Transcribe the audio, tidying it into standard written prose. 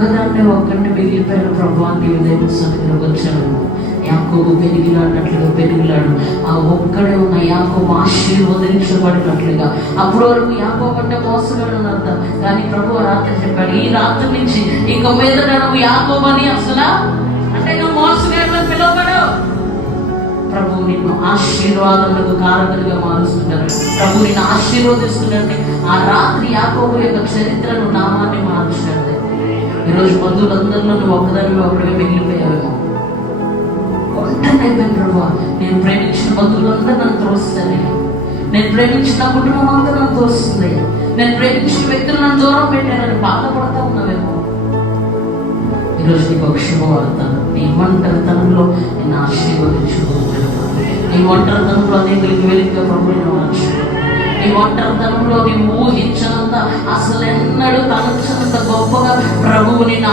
ఒక్కడిని మిగిలిపోయిన ప్రభావం నీ ఉదయం సన్నిధిలో వచ్చాను. యాకోబు పెరిగిలాడినట్లుగా పెరిగిలాడు. ఆ ఒక్కడే ఉన్న యాకోబు ఆశీర్వదించబడినట్లుగా. అప్పటి వరకు యాకోబు అంటే మోసగాడు అర్థం, కానీ ప్రభు రాత్రి చెప్పాడు, ఈ రాత్రి నుంచి ఇక మీద నువ్వు యాకోబు అని అసలు అంటే నువ్వు మోసగాడు పిలువబడు. ప్రభు నిన్ను ఆశీర్వాదములకు కారకులుగా మారుస్తున్నాడు. ప్రభు నిన్ను ఆశీర్వదిస్తున్నాడు. ఆ రాత్రి యాకోబు యొక్క చరిత్రను, నామాన్ని మార్చాడు. ఈరోజు బంధువులందరిలో నువ్వు ఒకడే మిగిలిపోయావేమో. ఒంటరైపోయాను ప్రభు. నేను ప్రేమించిన బంధువులందరూ నన్ను తోస్తారయ్యా. నేను ప్రేమించిన కుటుంబం అంతా నన్ను తోస్తుందయ్యా. నేను ప్రేమించిన వ్యక్తులు నన్ను దూరం పెట్టారని బాధపడతా ఉన్నావేమో. ఈరోజు నీకు ఒక శుభవార్త. నీ ఒంటరితనంలో నేను ఆశీర్వదించుకుంటున్నాను. నీ ఒంటరితనంలో అనేకులకి వెలుగుగా ప్రభుత్వం మార్చు. నీ ఒంటరితనంలో నీవు ఊహించనంత, అసలు ఎన్నడూ తలచనంత గొప్పగా ప్రభువు నిన్ను